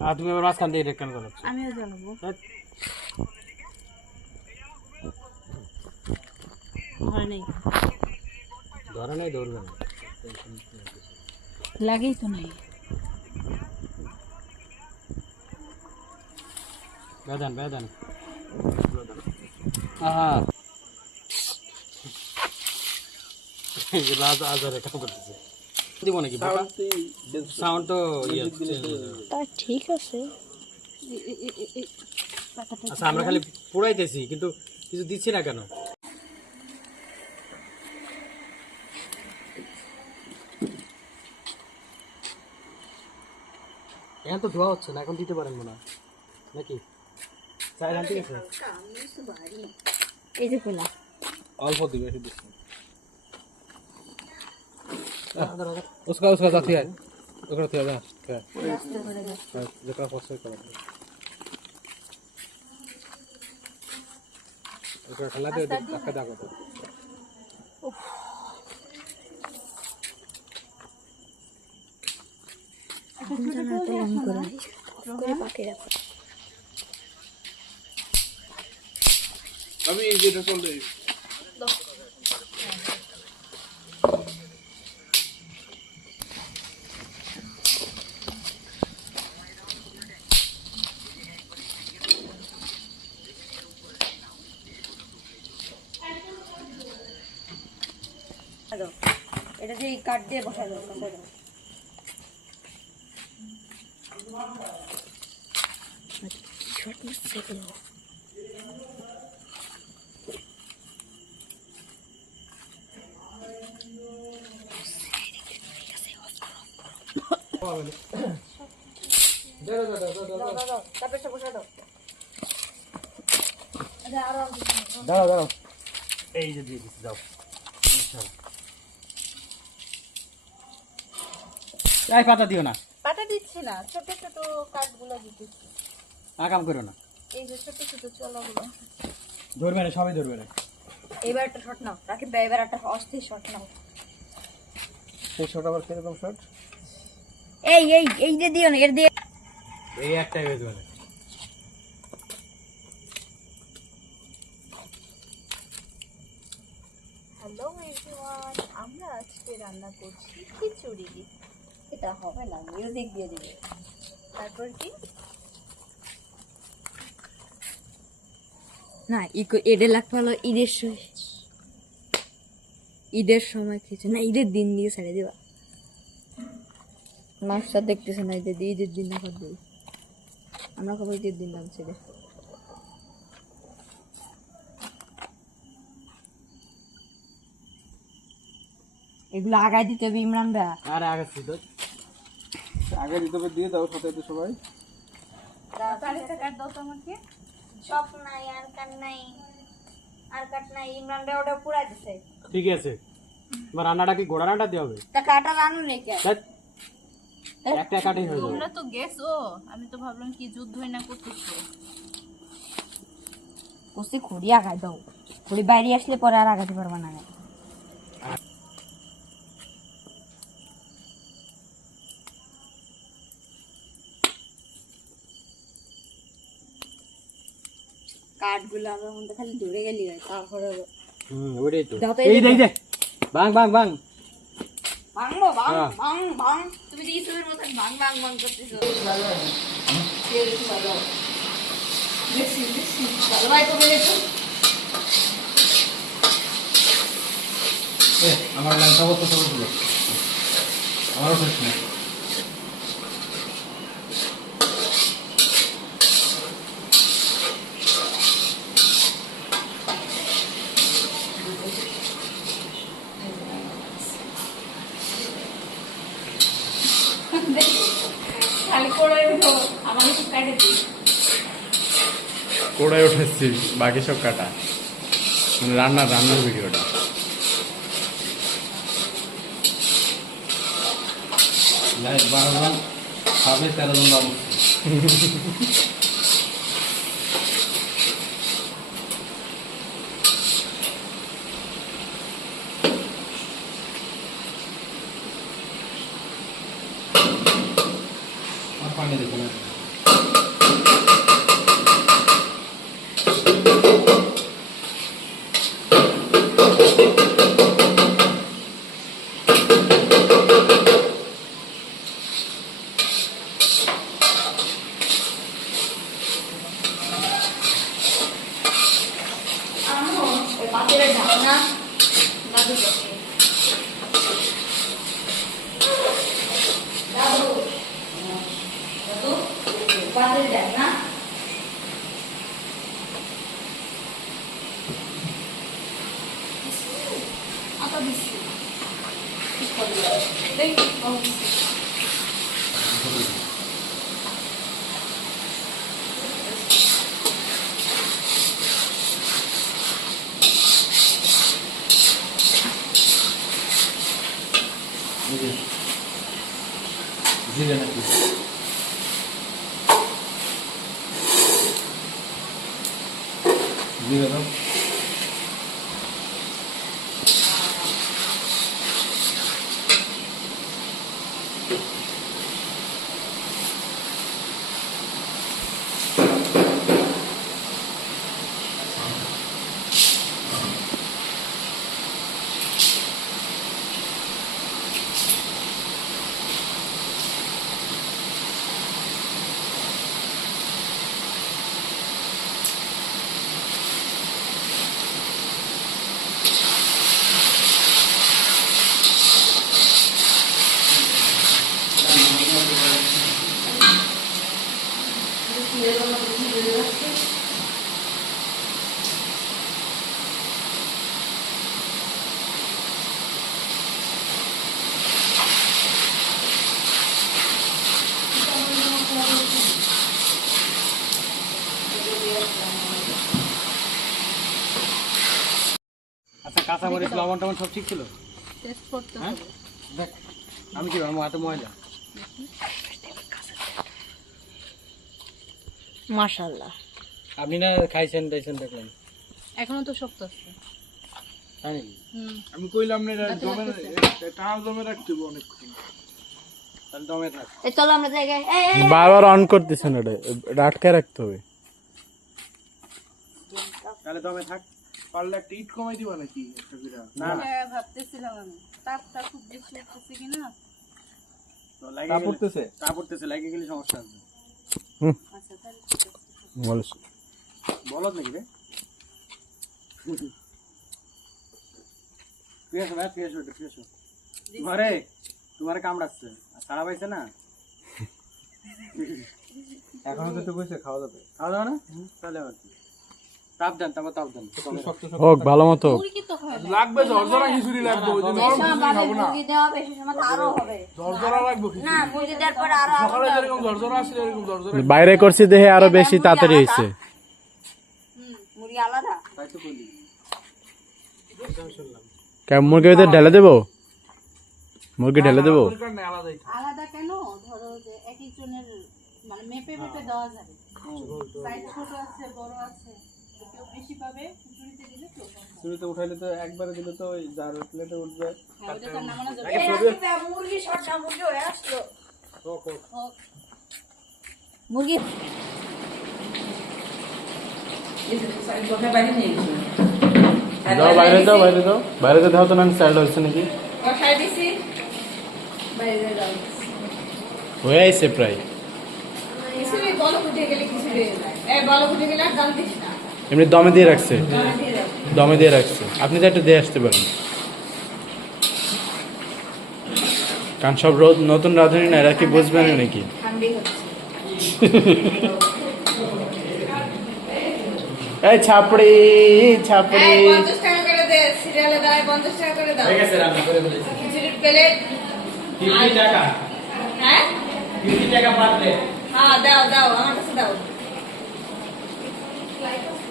আর তুমি আবার মাঝখান দিয়ে রেখান চালাচ্ছ আমিও জ্বালাবো হয় নাই ধরে নাই ধরবে না লাগেই তো নাই বেদান বেদান আহা রাজ আজারে কাম করতেছে। দিব নাকি সাউন্ড তো ইয়ে তা ঠিক আছে। আচ্ছা আমরা খালি পুরাইতেছি কিন্তু কিছু দিচ্ছি না কেন? এখন তো ধোয়া হচ্ছে না এখন দিতে পারেন হয়। নাকি? চাই ঠিক আছে এই যে অল্প দিবে আদর। उसका उसका साथी है उसका साथी है जा क्या जका फसे कर उसका खला दे धक्का दा को করে পাকে রাখো अभी जेटा चल रही এটা দিয়ে কাট দিয়ে বসা বসা দাও দাঁড়াও। এই যে দিয়ে দিচ্ছি যাও। এই পাতা দিও না। পাতা দিচ্ছি না ছোট ছোট কাঠগুলো দিতেছি আকাম করো না। এই যে ছোট ছোট চলাগুলো। ধরবে না সবাই ধরবে না। এবার একটা শট নাও রাকিব ভাই এবার একটা অস্থির শট নাও। সেই শট আবার কীরকম শট এই এই এই যে দিও না এর দিয়ে এই একটাই হয়ে যাবে। হ্যালো এভরিওয়ান আমরা আজকে রান্না করছি খিচুড়ি। এটা হবে না মিউজিক দিয়ে দিবে। তারপর কি? না এডে লাগতে হলো ঈদের সময়। ঈদের সময় কিছু না ঈদের দিন দিয়ে ছেড়ে দেওয়া মাস্টার দেখতেছে না ঈদের দিন ঈদের দিন দেখা দিই আমরা খাব ঈদের দিন নাম ছেড়ে। এগুলো আগায় দিতে হবে ইমরান দা। আর আগে ছিল আগে দিতে হবে দিয়ে দাও সাথে সবাই। ঠিক আছে। এবার রান্নাটা কি গোড়া রান্না দিয়ে হবে? তা কাটা রানু নেই কে? একটা কাটেই হয়ে যাবে। তোমরা তো গেছো। আমি তো ভাবলাম কি যুদ্ধই না করতেছো। কুস্তি খুঁড়ি আগায় দাও। খুঁড়ি বাইরে আসলে পরে আর আগাতে পারবা না। কাঠগুলো আমার মধ্যে খালি ধরে গেলি তারপরে হুম ওইটাই তো। এই বাং বাং বাং। ভাঙবো হ্যাঁ। তুমি যে ইসুরের মতন ভাঙ ভাঙ ভাঙ করতেছো। বেশি বেশি ভালো। ভাই কমে গেছো আমার লাইন সব তো সব দিলো আমারও শেষ নেই খালি করে উঠো আমার একটু কাটে দিই কোড়ায় উঠেছি বাকি সব কাটা। মানে রান্না রান্নার ভিডিওটা। লাইট বারো জন খাবে তেরো জন de comer. আটা দিচ্ছি দেখি জিরে নাকি জিরে দাও আচ্ছা কাঁচা মরিচ লবণ টবণ সব ঠিক ছিল? টেস্ট করতে হ্যাঁ? দেখ আমি কি আমার হাতে ময়লা। মাশাআল্লাহ। আপনি না খাইছেন দাইছেন দেখলেন। এখনও তো শক্ত আছে। তাই আমি কইলাম না জমে লাগতেছে। জমে রাখতে হবে অনেকক্ষণ। তাহলে এই চলো আমরা জায়গায় বারবার অন করতেছেন এটা আটকায় রাখতে হবে। তাহলে দমে থাক। পারলে একটা ইট কমাই দিবা নাকি একটা বিরাট না না। হ্যাঁ ভাবতেছিলাম আমি। তাপটা খুব বেশি উঠতেছে কিনা? তো লাগে তা গেলে- পড়তেছে? তা লাগে গেলে সমস্যা আছে। আচ্ছা তাহলে বলত নাকি রে? ভাই তোমার কামড়াচ্ছে। আর সারা পাইছে না? এখনও তো খাওয়া যাবে খাওয়া দাওয়া না? তাহলে আবার তাপ দেন তারপর তাপ দেন হোক ভালো মতো মুরগি তো হয় না। লাগবে ঝরঝরা খিচুড়ি লাগবে ওই নরম খিচুড়ি খাব না। দেওয়া বেশি সময় আরও হবে। ঝরঝরা লাগবে না মুরগি দেওয়ার পরে আরও সকালে যেরকম ঝরঝরা আসলে এরকম ঝরঝরা বাইরে করছি দেহে আরও বেশি তাড়াতাড়ি হয়েছে। মুরগি আলাদা। তাই তো বলি শুনলাম কেমন মুরগি ভিতরে ঢেলে দেবো? মুরগি ঢেলে দেবো। আলাদা কেন? ধরো যে এক একজনের মানে মেপে মেপে দেওয়া যাবে। সাইজ ছোট আছে বড় আছে। কেউ বেশি পাবে খিচুড়িতে দিলে কেউ কম পাবে। শুরুতে উঠাইলে তো একবারে দিলে তো ওই যার প্লেটে উঠবে হ্যাঁ ওটা তো নামানো যাবে। এই আসবে, মুরগি সরটা মুরগি হয়ে আসলো। হোক। মুরগি। যাও বাইরে যাও বাইরে যাও। বাইরে যেতে হতো না আমি স্যালাড হচ্ছে নাকি? বসাই দিছি? বাইরে যাও। হয়ে আইছে প্রায়। বল ফুটে গেলে এই বল ফুটে গেলে আর না। এমনি দমে দিয়ে রাখছে? দমে দিয়ে রাখছে। আপনি তো একটা দিয়ে আসতে পারেন। কারণ সব রোদ নতুন রাঁধুনি না এরা কি বুঝবে না নাকি? এই ছাপড়ি ছাপড়ি। টাকা টাকা হ্যাঁ হ্যাঁ দাও দাও আমার কাছে দাও।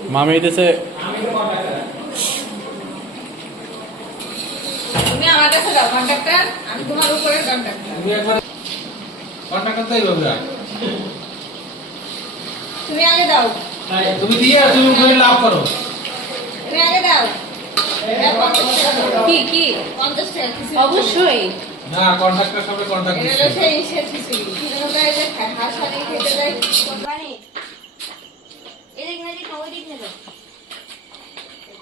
মামি দিতেছে তুমি আমার কাছে দাও কন্ট্রাক্টর আমি তোমার উপরে কন্ট্রাক্টর তুমি একবার হবে তুমি আগে দাও তুমি দিয়ে তুমি করে লাভ করো। তুমি আগে দাও। কি কি? টাকা অবশ্যই। না কন্ট্রাক্টর সঙ্গে কন্ট্রাক্ট এটা হলো সেই ইসের খিচুড়ি। কি হাঁস তুমি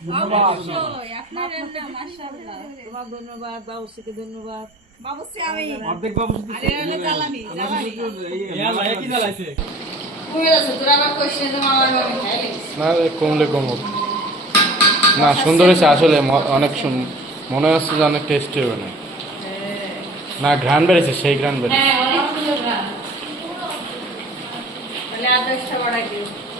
ধন্যবাদ না, সুন্দর হয়েছে আসলে অনেক মনে হচ্ছে যে অনেক টেস্টি হবে না। না, ঘ্রাণ বেড়েছে, সেই ঘ্রাণ বেড়েছে।